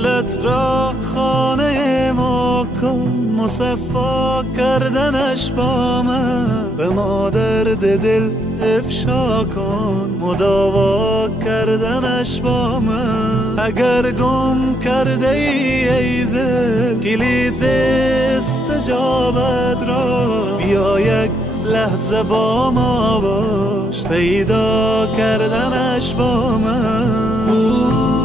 دلت را خانه ما کن، مصفا کردنش با من به ما درد دل افشا کن، مداوا کردنش با من. اگر گم کرده ای دل کلید استجابت را، بیا یک لحظه با ما باش، پیدا کردنش با من.